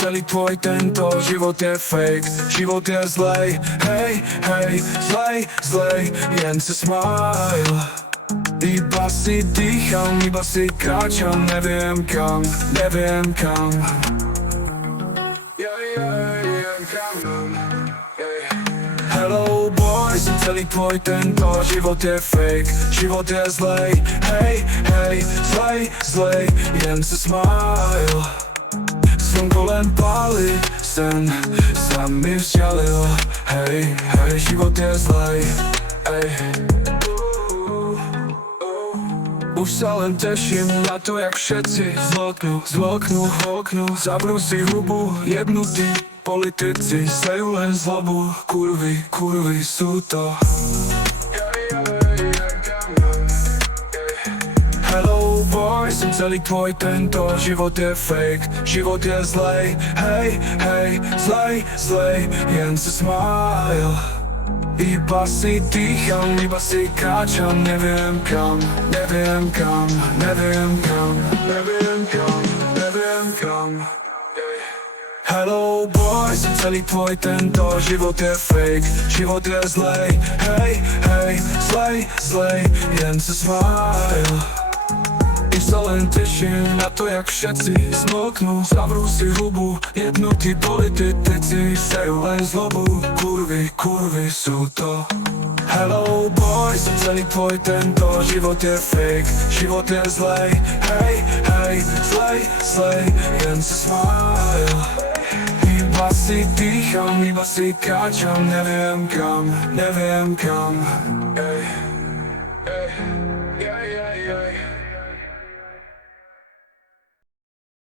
celý tvoj tento život je fake. Život je zlej, hej, hej, zlej, jen se smile. Iba si dýcham, iba si kráčam, neviem kam. Hello boy, som celý tvoj tento život je fake. Život je zlej, hej, hej, zlej, jen se smile. Slnko len páli, sen sa mi vzdialil. Hej, hej, život je zlej, hej. Už sa len teším na to, jak všetci zloknú okno, zavrú si hubu, jebnutí politici, sejú len zlobu. Kurvy sú to. Hello boy, som celý tvoj tento život je fake. Život je zlej, hej, hej, zlej, jen sa smile. Iba si dýcham, iba si kráčam, neviem kam. Hello boy, som celý tvoj tento život je fake. Život je zlej, hej, hej, zlej, jen sa smile. Už sa len teším na to, jak všetci zmoknú, zavrú si hubu, jednotí politici, sejú len zlobu. Kurvy sú to. Hello boy, som celý tvoj tento život je fake. Život je zlej, hej, hej, zlej, jen sa smile. Iba si dýcham, iba si kráčam, neviem kam. Ej, ej, ej, ej, ej.